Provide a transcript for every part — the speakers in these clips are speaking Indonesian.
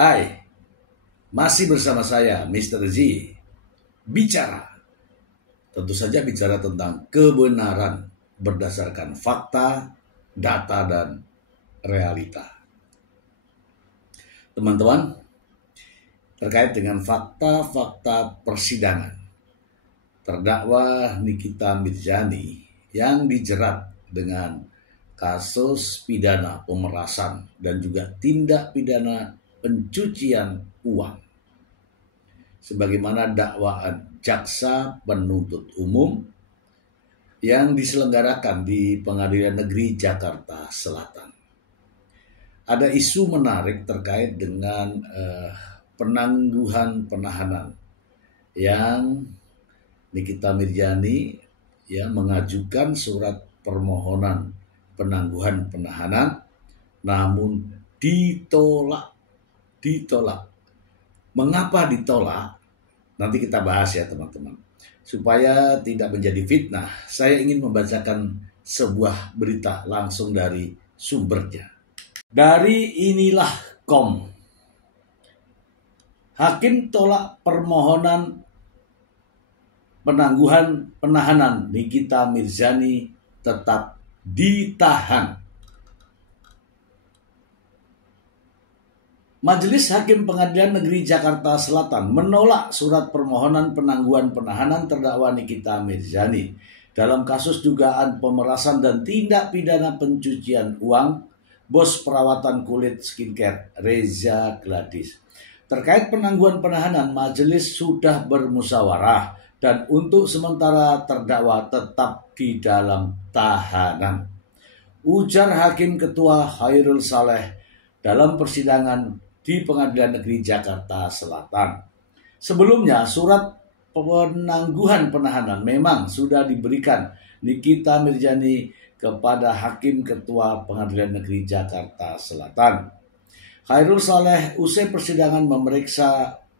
Hai, masih bersama saya Mr. Z. Bicara, tentu saja bicara tentang kebenaran berdasarkan fakta, data, dan realita. Teman-teman, terkait dengan fakta-fakta persidangan, terdakwa Nikita Mirzani yang dijerat dengan kasus pidana pemerasan dan juga tindak pidana pencucian uang, sebagaimana dakwaan jaksa penuntut umum yang diselenggarakan di Pengadilan Negeri Jakarta Selatan. Ada isu menarik terkait dengan penangguhan penahanan yang Nikita Mirzani mengajukan surat permohonan penangguhan penahanan, namun ditolak. Mengapa ditolak? Nanti kita bahas ya teman-teman. Supaya tidak menjadi fitnah, saya ingin membacakan sebuah berita langsung dari sumbernya. Dari inilah.com. Hakim tolak permohonan penangguhan penahanan Nikita Mirzani tetap ditahan. Majelis Hakim Pengadilan Negeri Jakarta Selatan menolak surat permohonan penangguhan penahanan terdakwa Nikita Mirzani dalam kasus dugaan pemerasan dan tindak pidana pencucian uang bos perawatan kulit skincare Reza Gladys. Terkait penangguhan penahanan, majelis sudah bermusyawarah dan untuk sementara terdakwa tetap di dalam tahanan. Ujar Hakim Ketua Khairul Saleh dalam persidangan di Pengadilan Negeri Jakarta Selatan. Sebelumnya, surat penangguhan penahanan memang sudah diberikan Nikita Mirzani kepada Hakim Ketua Pengadilan Negeri Jakarta Selatan. Khairul Saleh usai persidangan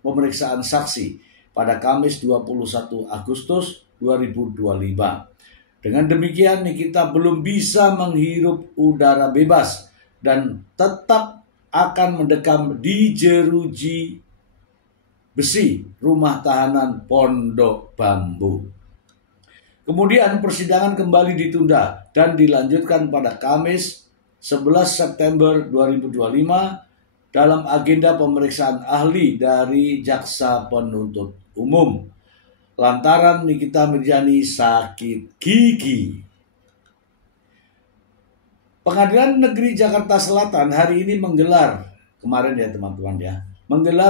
pemeriksaan saksi pada Kamis 21 Agustus 2025. Dengan demikian, Nikita belum bisa menghirup udara bebas dan tetap akan mendekam di jeruji besi rumah tahanan Pondok Bambu. Kemudian persidangan kembali ditunda dan dilanjutkan pada Kamis 11 September 2025 dalam agenda pemeriksaan ahli dari jaksa penuntut umum lantaran Nikita Mirzani sakit gigi. Pengadilan Negeri Jakarta Selatan hari ini menggelar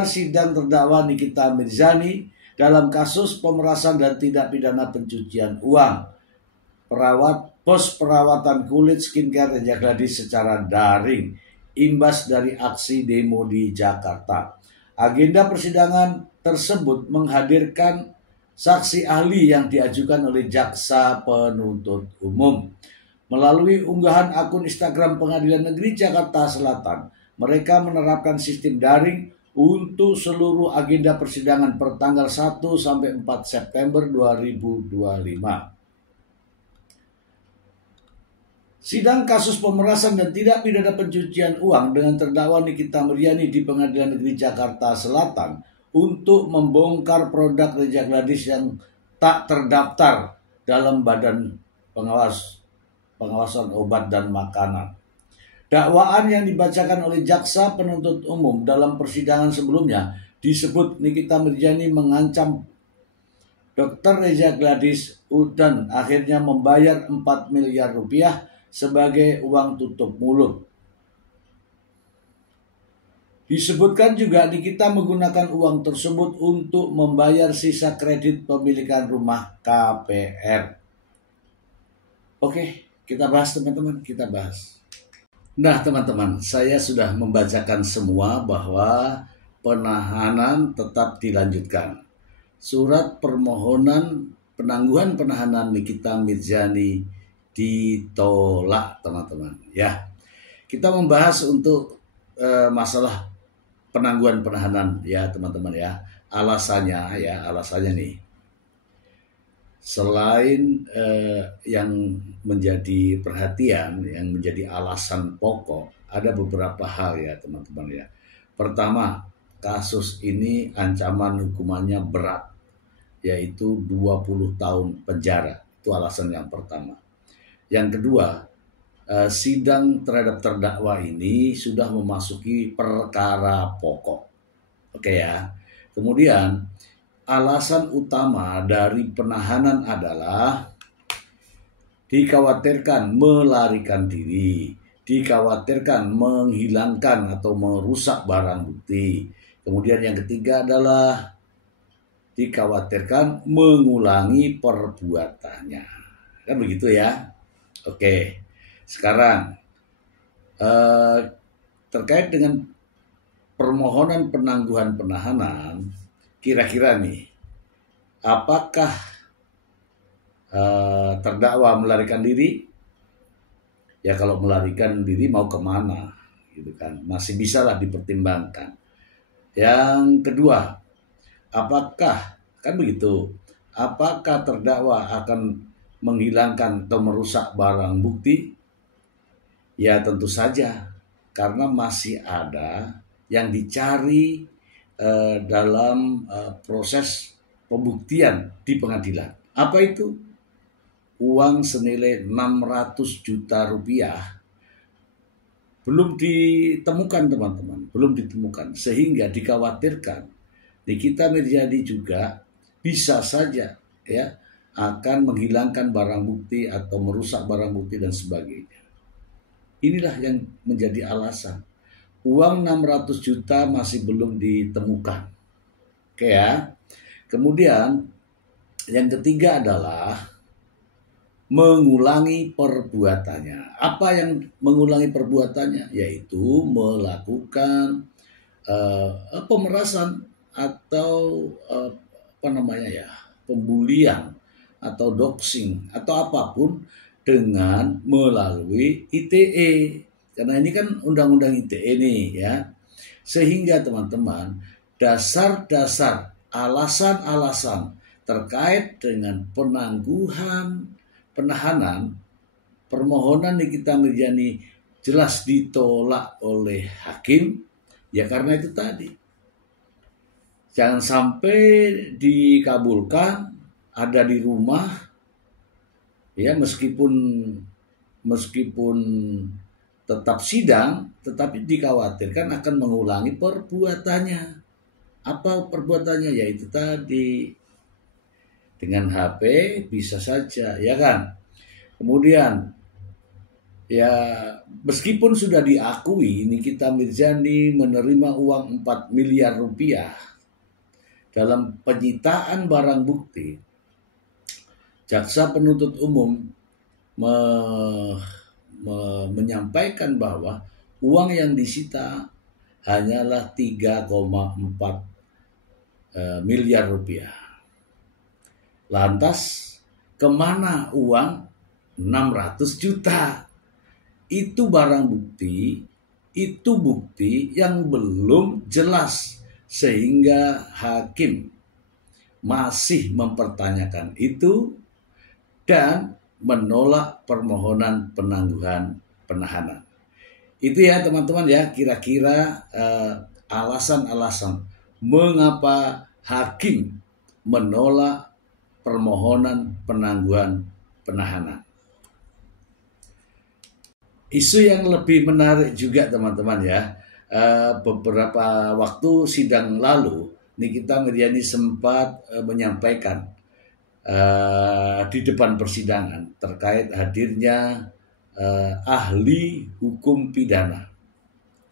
sidang terdakwa Nikita Mirzani dalam kasus pemerasan dan tindak pidana pencucian uang bos perawatan kulit skincare Reza Gladys secara daring imbas dari aksi demo di Jakarta. Agenda persidangan tersebut menghadirkan saksi ahli yang diajukan oleh jaksa penuntut umum. Melalui unggahan akun Instagram Pengadilan Negeri Jakarta Selatan, mereka menerapkan sistem daring untuk seluruh agenda persidangan per tanggal 1 sampai 4 September 2025. Sidang kasus pemerasan dan tindak pidana pencucian uang dengan terdakwa Nikita Mirzani di Pengadilan Negeri Jakarta Selatan untuk membongkar produk Reza Gladys yang tak terdaftar dalam Badan Pengawasan Obat dan Makanan. Dakwaan yang dibacakan oleh jaksa penuntut umum dalam persidangan sebelumnya disebut Nikita Mirzani mengancam Dr. Reza Gladys dan akhirnya membayar 4 miliar rupiah sebagai uang tutup mulut. Disebutkan juga Nikita menggunakan uang tersebut untuk membayar sisa kredit pemilikan rumah KPR. Oke. Kita bahas teman-teman, kita bahas. Nah teman-teman, saya sudah membacakan semua bahwa penahanan tetap dilanjutkan. Surat permohonan penangguhan penahanan Nikita Mirzani ditolak teman-teman. Ya, kita membahas untuk masalah penangguhan penahanan ya teman-teman ya. Alasannya nih. Selain yang menjadi perhatian, yang menjadi alasan pokok, ada beberapa hal ya teman-teman ya. Pertama, kasus ini ancaman hukumannya berat, yaitu 20 tahun penjara. Itu alasan yang pertama. Yang kedua, sidang terhadap terdakwa ini sudah memasuki perkara pokok. Oke ya. Kemudian, alasan utama dari penahanan adalah dikhawatirkan melarikan diri, dikhawatirkan menghilangkan atau merusak barang bukti. Kemudian yang ketiga adalah dikhawatirkan mengulangi perbuatannya. Kan begitu ya? Oke. Sekarang terkait dengan permohonan penangguhan penahanan, kira-kira nih, apakah terdakwa melarikan diri? Ya kalau melarikan diri mau kemana? Gitu kan? Masih bisa lah dipertimbangkan. Yang kedua, apakah kan begitu? Apakah terdakwa akan menghilangkan atau merusak barang bukti? Ya tentu saja, karena masih ada yang dicari dalam proses pembuktian di pengadilan. Apa itu? Uang senilai 600 juta rupiah belum ditemukan teman-teman, belum ditemukan, sehingga dikhawatirkan Nikita Mirzani juga bisa saja ya akan menghilangkan barang bukti atau merusak barang bukti dan sebagainya. Inilah yang menjadi alasan. Uang 600 juta masih belum ditemukan. Oke ya. Kemudian yang ketiga adalah mengulangi perbuatannya. Apa yang mengulangi perbuatannya? Yaitu melakukan pemerasan atau pembulian atau doxing atau apapun dengan melalui ITE. Karena ini kan undang-undang ITE nih ya. Sehingga teman-teman, dasar-dasar alasan-alasan terkait dengan penahanan permohonan Nikita Mirzani jelas ditolak oleh hakim, ya karena itu tadi. Jangan sampai dikabulkan, ada di rumah, ya meskipun tetap sidang, tetapi dikhawatirkan akan mengulangi perbuatannya. Apa perbuatannya? Yaitu tadi dengan HP bisa saja, ya kan? Kemudian ya meskipun sudah diakui Nikita Mirzani menerima uang 4 miliar rupiah dalam penyitaan barang bukti, jaksa penuntut umum menyampaikan bahwa uang yang disita hanyalah 3,4 miliar rupiah. Lantas kemana uang 600 juta? Itu barang bukti, itu bukti yang belum jelas sehingga hakim masih mempertanyakan itu dan menolak permohonan penangguhan penahanan. Itu ya teman-teman ya, kira-kira alasan-alasan mengapa hakim menolak permohonan penangguhan penahanan. Isu yang lebih menarik juga teman-teman ya, beberapa waktu sidang lalu Nikita Mirzani sempat menyampaikan di depan persidangan terkait hadirnya ahli hukum pidana,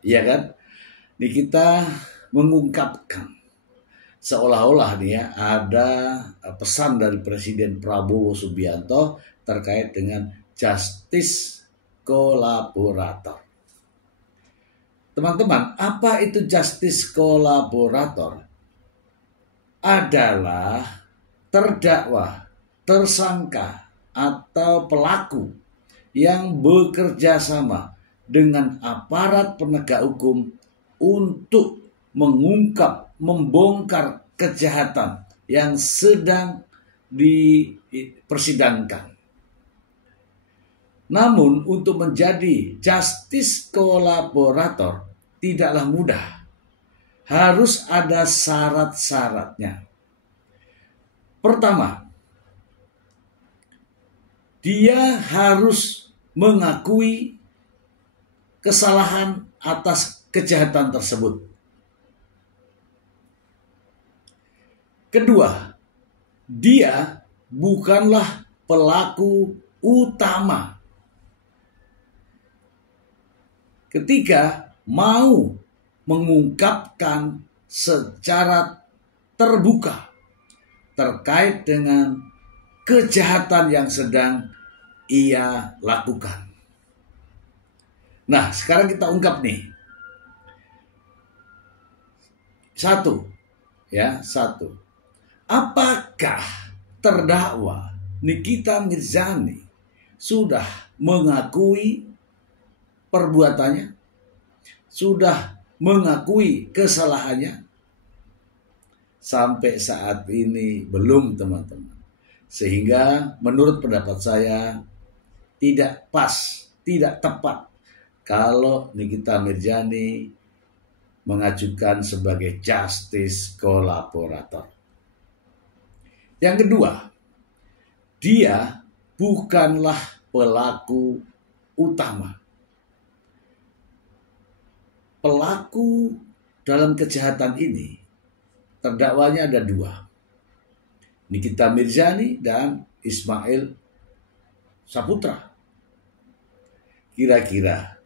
ya kan? Nikita mengungkapkan seolah-olah nih ya ada pesan dari Presiden Prabowo Subianto terkait dengan justice kolaborator. Teman-teman, apa itu justice kolaborator? Adalah terdakwa, tersangka, atau pelaku yang bekerja sama dengan aparat penegak hukum untuk mengungkap, membongkar kejahatan yang sedang dipersidangkan. Namun untuk menjadi justice kolaborator tidaklah mudah. harus ada syarat-syaratnya. Pertama, dia harus mengakui kesalahan atas kejahatan tersebut. Kedua, dia bukanlah pelaku utama. Ketika mau mengungkapkan secara terbuka terkait dengan kejahatan yang sedang ia lakukan. Nah, sekarang kita ungkap nih. Satu. Apakah terdakwa Nikita Mirzani sudah mengakui perbuatannya? Sudah mengakui kesalahannya? Sampai saat ini belum, teman-teman. Sehingga menurut pendapat saya tidak pas, tidak tepat kalau Nikita Mirzani mengajukan sebagai justice kolaborator. Yang kedua, dia bukanlah pelaku utama. Pelaku dalam kejahatan ini, terdakwanya ada dua. Nikita Mirzani dan Ismail Saputra. Kira-kira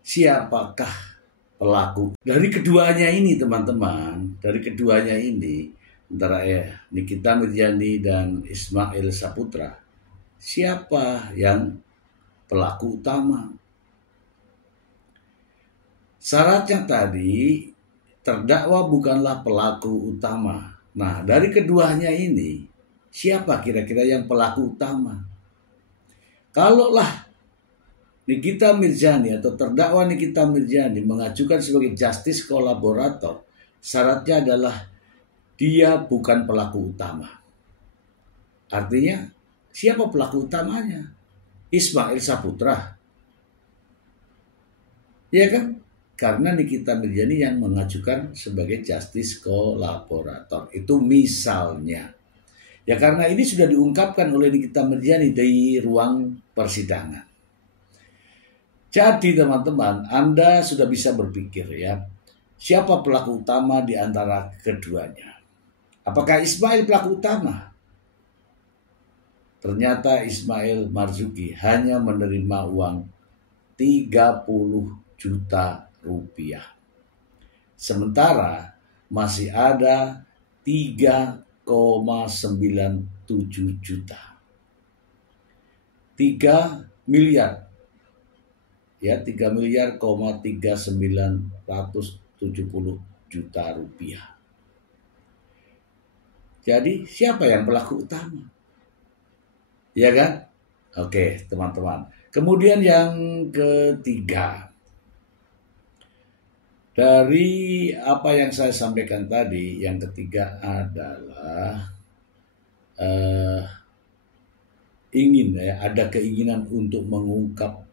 siapakah pelaku? Dari keduanya ini, teman-teman, antara Nikita Mirzani dan Ismail Saputra, siapa yang pelaku utama? Syaratnya tadi, terdakwa bukanlah pelaku utama. Nah, dari keduanya ini, siapa kira-kira yang pelaku utama? Kalaulah Nikita Mirzani atau terdakwa Nikita Mirzani mengajukan sebagai justice kolaborator, syaratnya adalah dia bukan pelaku utama. Artinya, siapa pelaku utamanya? Ismail Saputra. Ya kan? Karena Nikita Mirzani yang mengajukan sebagai justice kolaborator. Itu misalnya. Ya karena ini sudah diungkapkan oleh Nikita Mirzani di ruang persidangan. Jadi teman-teman, Anda sudah bisa berpikir ya, siapa pelaku utama di antara keduanya? Apakah Ismail pelaku utama? Ternyata Ismail Marzuki hanya menerima uang 30 juta rupiah. Sementara masih ada 3,97 juta. 3 miliar. Ya, 3,3970 juta rupiah. Jadi siapa yang pelaku utama? Ya kan? Oke, teman-teman. Kemudian yang ketiga. Dari apa yang saya sampaikan tadi, yang ketiga adalah ada keinginan untuk mengungkap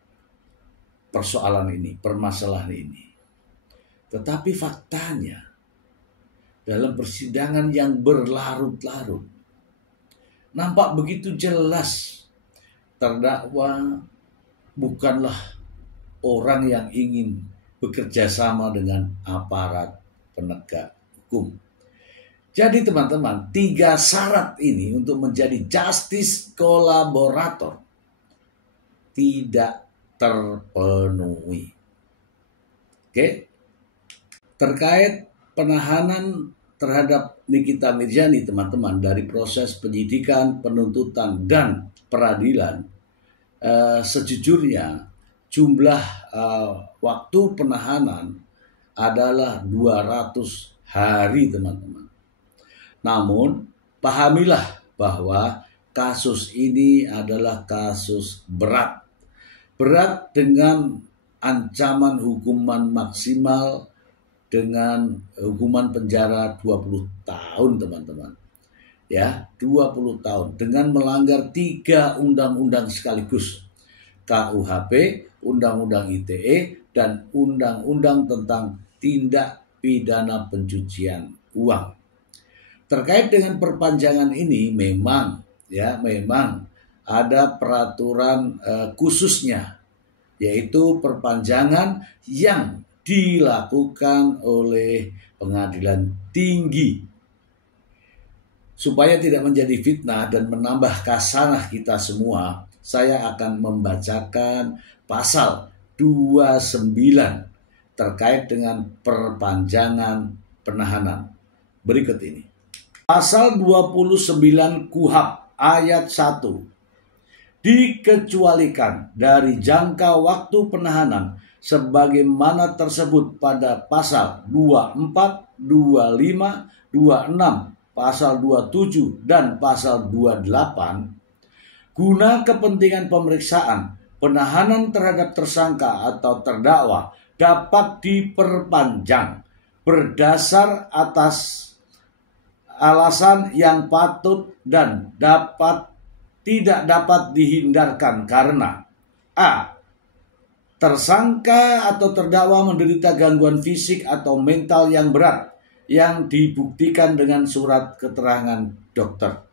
persoalan ini, permasalahan ini. Tetapi faktanya dalam persidangan yang berlarut-larut, nampak begitu jelas terdakwa bukanlah orang yang ingin bekerja sama dengan aparat penegak hukum. Jadi teman-teman, 3 syarat ini untuk menjadi justice kolaborator tidak terpenuhi. Oke? Terkait penahanan terhadap Nikita Mirzani, teman-teman, dari proses penyidikan, penuntutan, dan peradilan, sejujurnya jumlah waktu penahanan adalah 200 hari, teman-teman. Namun, pahamilah bahwa kasus ini adalah kasus berat. Berat dengan ancaman hukuman maksimal dengan hukuman penjara 20 tahun, teman-teman. Ya, 20 tahun dengan melanggar 3 undang-undang sekaligus. KUHP, Undang-Undang ITE, dan Undang-Undang tentang Tindak pidana pencucian uang. Terkait dengan perpanjangan ini memang ada peraturan khususnya, yaitu perpanjangan yang dilakukan oleh pengadilan tinggi. Supaya tidak menjadi fitnah dan menambah kasanah kita semua, saya akan membacakan pasal 29 terkait dengan perpanjangan penahanan. Berikut ini. Pasal 29 KUHP ayat 1. Dikecualikan dari jangka waktu penahanan sebagaimana tersebut pada pasal 24, 25, 26, pasal 27 dan pasal 28 guna kepentingan pemeriksaan, penahanan terhadap tersangka atau terdakwa dapat diperpanjang berdasar atas alasan yang patut dan tidak dapat dihindarkan karena a. Tersangka atau terdakwa menderita gangguan fisik atau mental yang berat yang dibuktikan dengan surat keterangan dokter.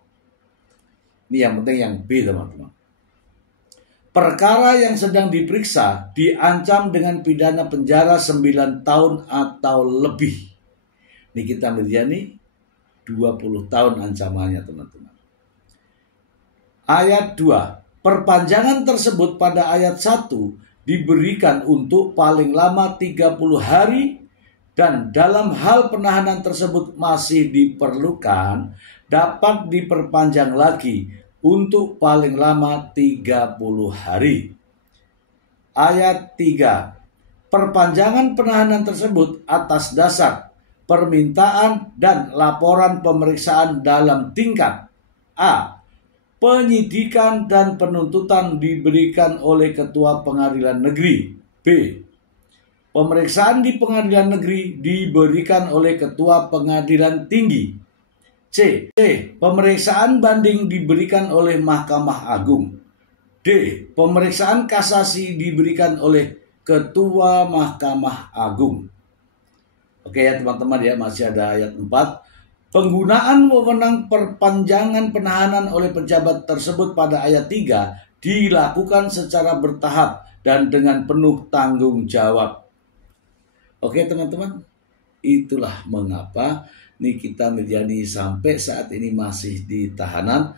Ini yang penting yang B, teman-teman. Perkara yang sedang diperiksa diancam dengan pidana penjara 9 tahun atau lebih. Nikita Mirzani 20 tahun ancamannya, teman-teman. Ayat 2. Perpanjangan tersebut pada ayat 1 diberikan untuk paling lama 30 hari dan dalam hal penahanan tersebut masih diperlukan dapat diperpanjang lagi untuk paling lama 30 hari. Ayat 3. Perpanjangan penahanan tersebut atas dasar permintaan dan laporan pemeriksaan dalam tingkat a. Penyidikan dan penuntutan diberikan oleh Ketua Pengadilan Negeri. B. Pemeriksaan di Pengadilan Negeri diberikan oleh Ketua Pengadilan Tinggi. C. Pemeriksaan banding diberikan oleh Mahkamah Agung. D. Pemeriksaan kasasi diberikan oleh Ketua Mahkamah Agung. Oke ya teman-teman ya, masih ada ayat 4. Penggunaan wewenang perpanjangan penahanan oleh pejabat tersebut pada ayat 3 dilakukan secara bertahap dan dengan penuh tanggung jawab. Oke teman-teman, itulah mengapa Nikita Mirzani sampai saat ini masih di tahanan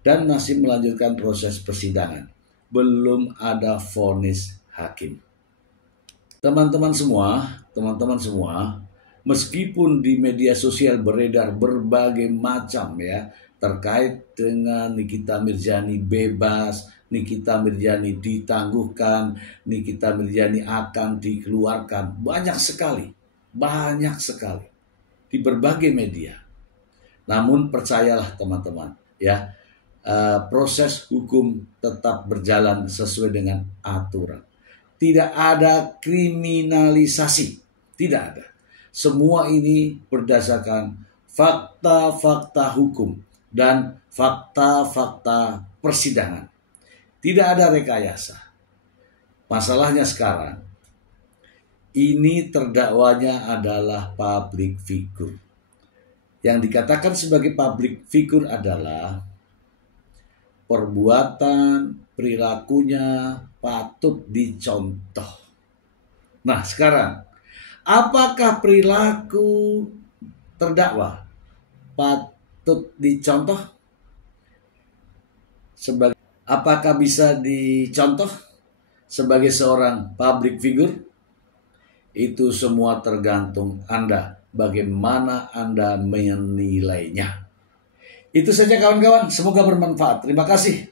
dan masih melanjutkan proses persidangan. Belum ada vonis hakim. Teman-teman semua, meskipun di media sosial beredar berbagai macam ya terkait dengan Nikita Mirzani bebas, Nikita Mirzani ditangguhkan, Nikita Mirzani akan dikeluarkan, banyak sekali di berbagai media. Namun percayalah teman-teman ya, proses hukum tetap berjalan sesuai dengan aturan. Tidak ada kriminalisasi, tidak ada. Semua ini berdasarkan fakta-fakta hukum dan fakta-fakta persidangan. Tidak ada rekayasa. Masalahnya sekarang, ini terdakwanya adalah public figure. Yang dikatakan sebagai public figure adalah perbuatan, perilakunya patut dicontoh. Nah sekarang, apakah perilaku terdakwa patut dicontoh? Apakah bisa dicontoh sebagai seorang public figure? Itu semua tergantung Anda, bagaimana Anda menilainya. Itu saja kawan-kawan, semoga bermanfaat. Terima kasih.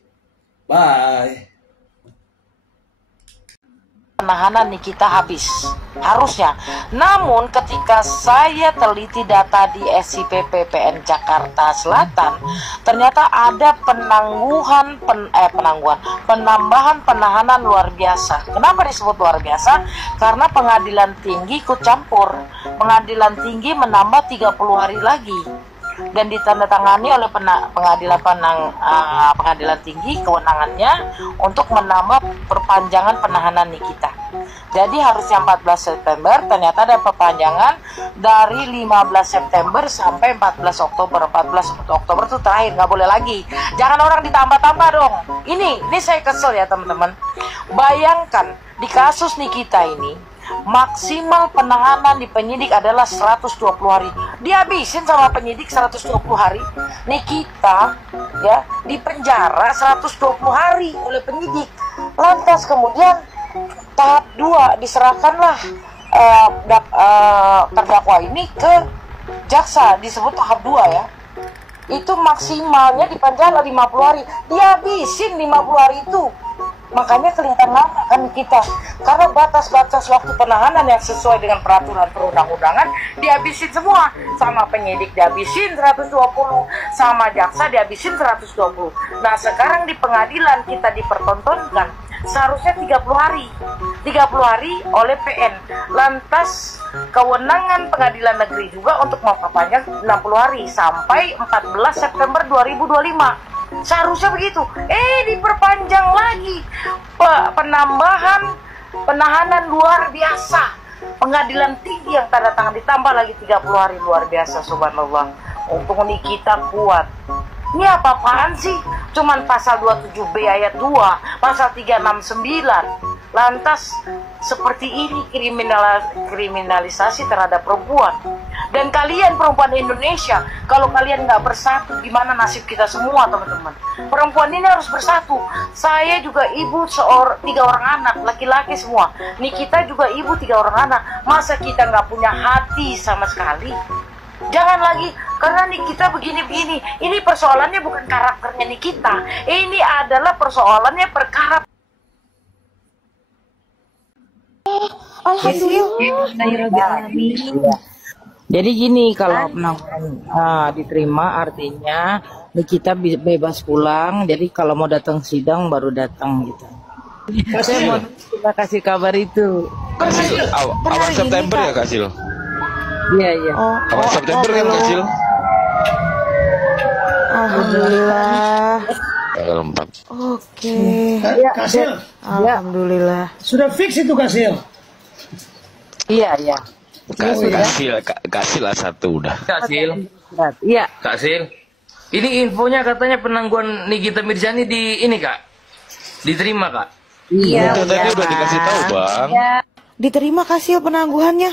Bye. Penahanan Nikita habis, harusnya. Namun ketika saya teliti data di SIPP PN Jakarta Selatan, ternyata ada penambahan penahanan luar biasa. Kenapa disebut luar biasa? Karena pengadilan tinggi ikut campur. Pengadilan tinggi menambah 30 hari lagi. dan ditandatangani oleh pengadilan tinggi kewenangannya untuk menambah perpanjangan penahanan Nikita. Jadi harusnya 14 September, ternyata ada perpanjangan dari 15 September sampai 14 Oktober. 14 Oktober itu terakhir, nggak boleh lagi. Jangan orang ditambah-tambah dong. Ini saya kesel ya teman-teman. Bayangkan di kasus Nikita ini, maksimal penahanan di penyidik adalah 120 hari. Dihabisin sama penyidik 120 hari. Nikita ya di penjara 120 hari oleh penyidik. Lantas kemudian tahap 2 diserahkanlah terdakwa ini ke jaksa, disebut tahap 2 ya. Itu maksimalnya di penjara 50 hari. Dihabisin 50 hari itu. Makanya kelihatan lama kan kita, karena batas-batas waktu penahanan yang sesuai dengan peraturan perundang-undangan dihabisin semua. Sama penyidik dihabisin 120, sama jaksa dihabisin 120. Nah sekarang di pengadilan kita dipertontonkan seharusnya 30 hari 30 hari oleh PN. Lantas kewenangan pengadilan negeri juga untuk memperpanjang 60 hari sampai 14 September 2025. Seharusnya begitu. Diperpanjang lagi. Penambahan penahanan luar biasa. Pengadilan tinggi yang tanda tangan ditambah lagi 30 hari, luar biasa, subhanallah. Untuk Nikita kuat. Ini apa-apaan sih? Cuman pasal 27B ayat 2, pasal 369. Lantas seperti ini kriminalisasi terhadap perempuan. Dan kalian perempuan Indonesia, kalau kalian nggak bersatu, gimana nasib kita semua teman-teman? Perempuan ini harus bersatu. Saya juga ibu 3 orang anak, laki-laki semua. Nikita juga ibu 3 orang anak. Masa kita nggak punya hati sama sekali? Jangan lagi, karena Nikita begini-begini. Ini persoalannya bukan karakternya Nikita. Ini adalah persoalannya perkara. Alhamdulillah. Jadi gini, kalau penangguhan diterima artinya Nikita bebas pulang. Jadi kalau mau datang sidang baru datang gitu. Saya mau kita kasih kabar itu. Awal September ya Kak Sil? Iya. Awal September kan Kak Sil? Alhamdulillah. Tanggal 4. Oke. Kasil, Alhamdulillah. sudah fix itu Kasil. Iya. Kasih lah satu udah. Kasil, Iya. Kasil. Ini infonya katanya penangguhan Nikita Mirzani di ini Kak. Diterima Kak. Iya. Itu tadi udah dikasih tahu Bang. Diterima Kasil penangguhannya.